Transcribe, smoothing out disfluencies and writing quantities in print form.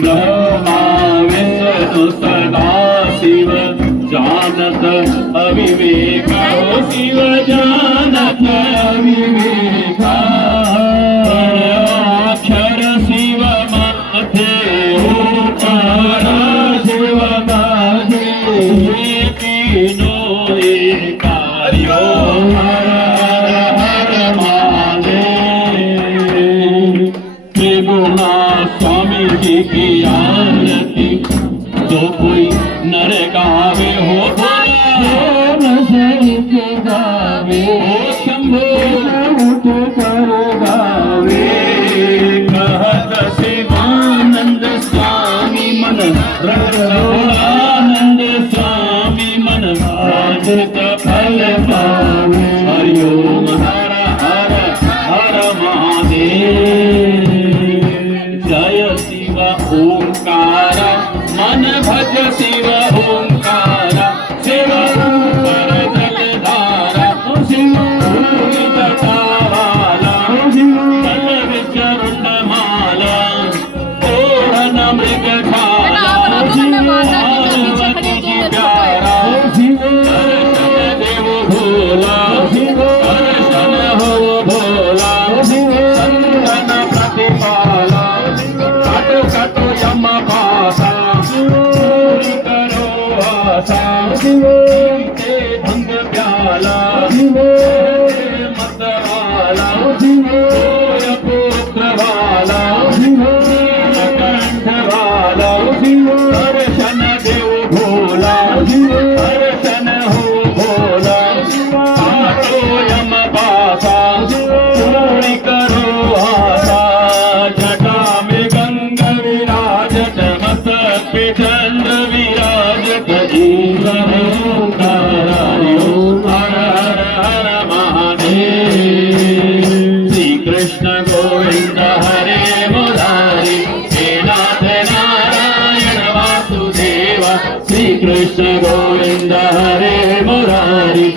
ब्रह्मा विष्णु सदा शिव जानत अविवेका शिव जानत अविवेका अक्षर शिव माथे ओंकार शिव माथे तीनों एकार्यो हर हर हर महादेव। त्रिगुणा स्वामी जी की आरती तो कोई नर गावे हो गावे हो शंभो उठ कर गावे। कहत शिवानंद स्वामी मन आनंद स्वामी मन भाजत फल पावे। हरिओम हर हर हर महादेव। जय शिव ओंकार मन भज शिव ओंकार शिव ऊपर जलधारा शिव जटावाला तल विचरण माला ओढ़न मृगशाला पार्वती जी प्यारा दर्शन देव भोला दर्शन हो भोला संतन प्रतिपाला काटो काटो यम पासा पूरी करो आशा ते भंग प्याला मतवाला सोय पुत्र वाला नीलकंठ वाला दर्शन देव भोला दर्शन हो भोला काटो यम पासा पूरी करो आशा। जटा में गंगा विराजत मस्तक पे चंद्र विराजत जीव ओंकार ओम हर हर हर महादेव। श्री कृष्ण गोविंद हरे मुरारी हे नाथ नारायण वासुदेव। श्री कृष्ण गोविंद हरे मुरारी